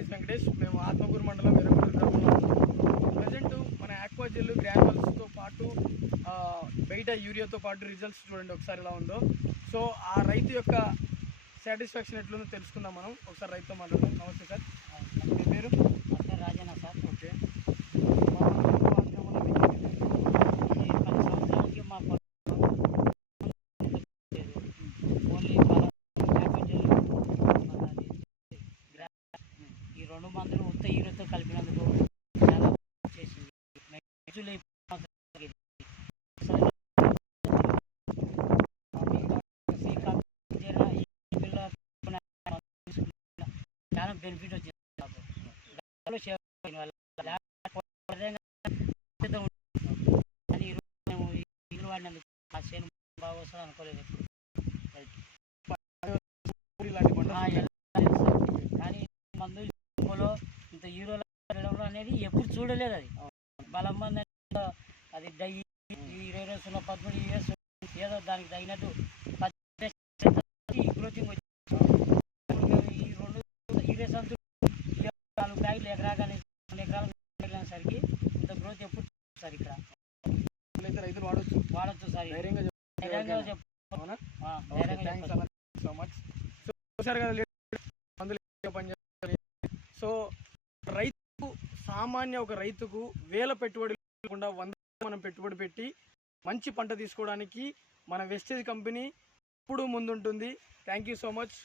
Is Venkatesh. మేము ఆత్మకూరు మండలం ఎర్రగొండ గ్రామంలో ఉన్నాము. ప్రజెంట్ మన ఆక్వా జెల్ గ్రాన్యుల్స్తో పాటు బయట యూరియాతో పాటు రిజల్ట్స్ చూడండి ఒకసారి ఎలా ఉందో. సో ఆ రైతు యొక్క సాటిస్ఫాక్షన్ ఎట్లుందో తెలుసుకుందాం మనం. ఒకసారి రైతుతో మాట్లాడదాం. నమస్తే సార్, మీ పేరు? Sir Rajanna sir. ఓకే, ఈ 2 మందులు ఉత్త హీరోతో కలిపినందుకు చాలా చేసింది. చాలా బెనిఫిట్ వచ్చింది కానీ ఈరోజు మేము ఇల్లు వాడినందుకు ఆ చేను బాగా వస్తుంది అనుకోలేదు. కానీ మందు ఇంత హీరోలో అనేది ఎప్పుడు చూడలేదు. అది బలం మంది అది డై 20 రోజుల 13 ఇయర్స్ ఏదో దానికి తగినట్టు గ్రోతింగ్ వచ్చింది. ఈ 2 హీరోస్ అంతా 4 బ్యాగులు ఎకరా కానీ 2 ఎకరాలు వెళ్ళేసరికి ఇంత గ్రోత్ ఎప్పుడు సార్ ఇక్కడ రైతులు వాడచ్చు సార్. ధైర్యంగా సో మచ్. సో చూసారు కదా పనిచేస్తారు. సో రైతు సామాన్య ఒక రైతుకు వేల పెట్టుబడి లేకుండా 100 మనం పెట్టుబడి పెట్టి మంచి పంట తీసుకోవడానికి మన వెస్టేజ్ కంపెనీ ఇప్పుడు ముందుంటుంది. Thank you so much.